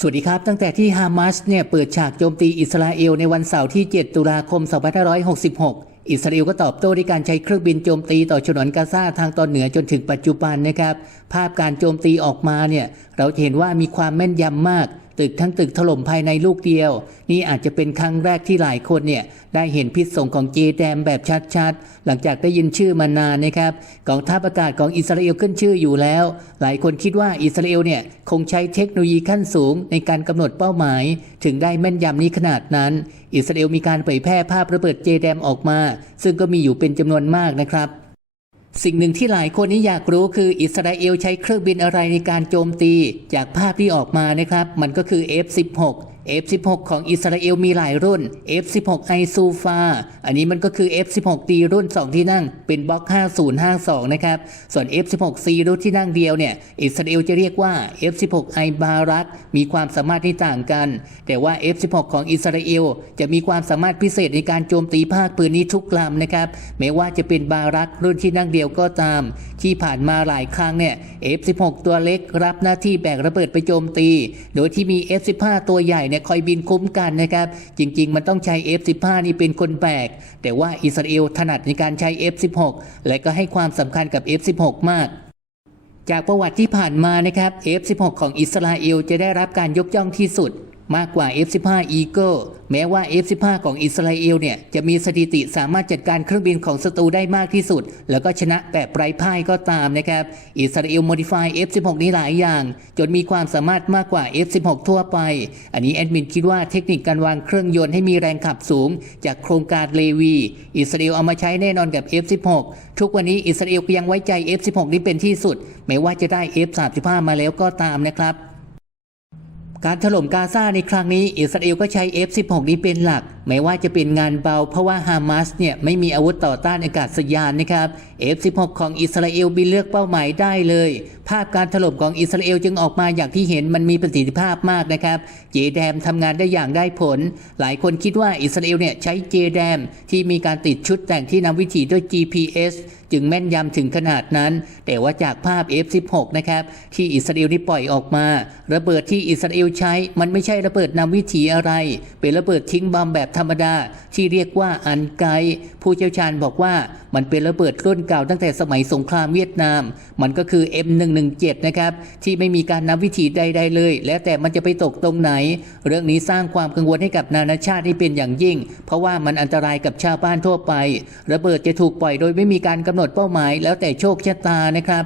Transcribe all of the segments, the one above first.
สวัสดีครับ ตั้งแต่ที่ฮามาสเนี่ยเปิดฉากโจมตีอิสราเอลในวันเสาร์ที่ 7 ตุลาคม 2566 อิสราเอลก็ตอบโต้ด้วยการใช้เครื่องบินโจมตีต่อฉนวนกาซาทางตอนเหนือจนถึงปัจจุบันนะครับ ภาพการโจมตีออกมาเนี่ยเราเห็นว่ามีความแม่นยำมาก ตึกทั้งตึกถล่มภายในลูกเดียว นี่อาจจะเป็นครั้งแรกที่หลายคนเนี่ยได้เห็นพิษสงของเจแดมแบบชัดๆ หลังจากได้ยินชื่อมานานนะครับกองทัพอากาศของอิสราเอลขึ้นชื่ออยู่แล้ว หลายคนคิดว่าอิสราเอลเนี่ยคงใช้เทคโนโลยีขั้นสูงในการกำหนดเป้าหมาย ถึงได้แม่นยำนี้ขนาดนั้น อิสราเอลมีการเผยแพร่ภาพระเบิดเจแดมออกมา ซึ่งก็มีอยู่เป็นจำนวนมากนะครับ สิ่งหนึ่งที่หลายคนนี้อยากรู้คืออิสราเอลใช้เครื่องบินอะไรในการโจมตี จากภาพที่ออกมานะครับ มันก็คือ F16 F16 ของอิสราเอลมีหลายรุ่น F16 ไอซูฟาอันนี้มันก็คือ F16 ตีรุ่น 2 ที่นั่งเป็นบล็อก 5052 นะครับ ส่วน F16C รุ่นที่นั่งเดียวเนี่ย อิสราเอลจะเรียกว่า F16 ไอบารักมีความสามารถที่ต่างกัน แต่ว่า F16 ของอิสราเอลจะมีความสามารถพิเศษในการโจมตีภาคปืนนี้ทุกลำนะครับ แม้ว่าจะเป็นบารักรุ่นที่นั่งเดียวก็ตาม ที่ผ่านมาหลายครั้งเนี่ย F16 ตัวเล็กรับหน้าที่แบกระเบิดไปโจมตี โดยที่มี F15 ตัวใหญ่เนี่ยคอยบินคุ้มกันนะครับ จริง ๆ มันต้องใช้ F15 นี่เป็นคนแบกแต่ว่าอิสราเอลถนัดในการใช้ F16 และก็ให้ความสำคัญกับ F16 มากจากประวัติที่ผ่านมานะครับ F16 ของอิสราเอลจะได้รับการยกย่องที่สุด มากกว่า F15 Eagle แม้ว่า F15 ของอิสราเอลเนี่ยจะมีสถิติสามารถจัดการเครื่องบินของศัตรูได้มากที่สุด แล้วก็ชนะแบบไร้พ่ายก็ตามนะครับ อิสราเอล modify F16 นี้หลายอย่าง จนมีความสามารถมากกว่า F16 ทั่วไป อันนี้แอดมินคิดว่าเทคนิคการวางเครื่องยนต์ให้มีแรงขับสูง จากโครงการเลวี อิสราเอลเอามาใช้แน่นอนกับ F16 ทุกวันนี้อิสราเอลยังไว้ใจ F16 นี้เป็นที่สุดไม่ว่าจะได้ F35 มาแล้วก็ตามนะครับ การถล่มกาซาในครั้งนี้อิสราเอลก็ใช้ F16 นี้เป็นหลัก ไม่ว่าจะเป็นงานเบาเพราะว่าฮามาสเนี่ยไม่มีอาวุธต่อต้านอากาศยานนะครับ F16 ของอิสราเอลบินเลือกเป้าหมายได้เลย ภาพการถล่มของอิสราเอลจึงออกมาอย่างที่เห็นมันมีประสิทธิภาพมากนะครับเจแดมทำงานได้อย่างได้ผล หลายคนคิดว่าอิสราเอลเนี่ยใช้เจแดมที่มีการติดชุดแต่งที่นำวิถีด้วย GPS จึงแม่นยำถึงขนาดนั้น แต่ว่าจากภาพ F16 นะครับที่อิสราเอลได้ปล่อยออกมา ระเบิดที่อิสราเอลใช้มันไม่ใช่ระเบิดนำวิถีอะไร เป็นระเบิดทิ้งบอมแบบธรรมดาที่เรียกว่าอันไกผู้เชี่ยวชาญบอกว่ามันเป็นระเบิดรุ่นเก่าตั้งแต่สมัยสงครามเวียดนาม มันก็คือ M117 นะครับที่ไม่มีการนำวิถีใด ๆ เลย แล้วแต่มันจะไปตกตรงไหน เรื่องนี้สร้างความกังวลให้กับนานาชาติที่เป็นอย่างยิ่ง เพราะว่ามันอันตรายกับชาวบ้านทั่วไป ระเบิดจะถูกปล่อยโดยไม่มีการกำหนดเป้าหมาย แล้วแต่โชคชะตานะครับ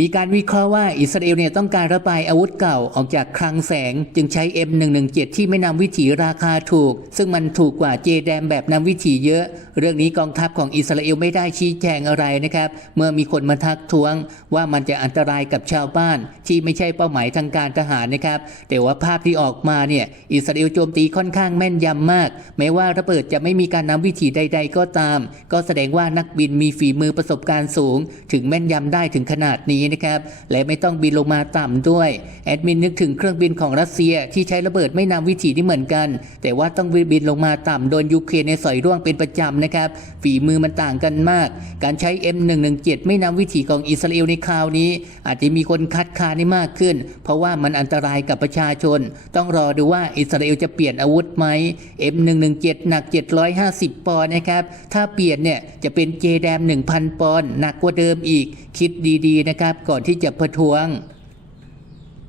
มีการวิเคราะห์ว่าอิสราเอลเนี่ยต้องการระบายอาวุธเก่าออกจากคลังแสง จึงใช้ M117 ที่ไม่นำวิถีราคาถูก ซึ่งมันถูกกว่าเจแดมแบบนำวิถีเยอะ เรื่องนี้กองทัพของอิสราเอลไม่ได้ชี้แจงอะไรนะครับ เมื่อมีคนมาทักท้วง ว่ามันจะอันตรายกับชาวบ้าน ที่ไม่ใช่เป้าหมายทางการทหารนะครับ แต่ว่าภาพที่ออกมาเนี่ยอิสราเอลโจมตีค่อนข้างแม่นยำมาก แม้ว่าระเบิดจะไม่มีการนำวิถีใด ๆ ก็ตาม ก็แสดงว่านักบินมีฝีมือประสบการณ์สูง ถึงแม่นยำได้ถึงขนาดนี้นะครับ และไม่ต้องบินลงมาต่ำด้วย แอดมินนึกถึงเครื่องบินของรัสเซียที่ใช้ระเบิดไม่นำวิถีนี่เหมือนกัน แต่ว่าต้องบินลงมาต่ำโดนยูเครนในสอยร่วงเป็นประจำนะครับ ฝีมือมันต่างกันมาก การใช้ M117 ไม่นำวิถีของอิสราเอลในคราวนี้ อาจจะมีคนคัดค้านได้มากขึ้น เพราะว่ามันอันตรายกับประชาชน ต้องรอดูว่าอิสราเอลจะเปลี่ยนอาวุธไหม M117 หนัก 750 ปอนด์นะครับ ถ้าเปลี่ยนเนี่ยจะเป็นเจแดม1,000 ปอนด์หนักกว่าเดิมอีก คิดดีๆนะครับนะครับ ก่อนที่จะประท้วง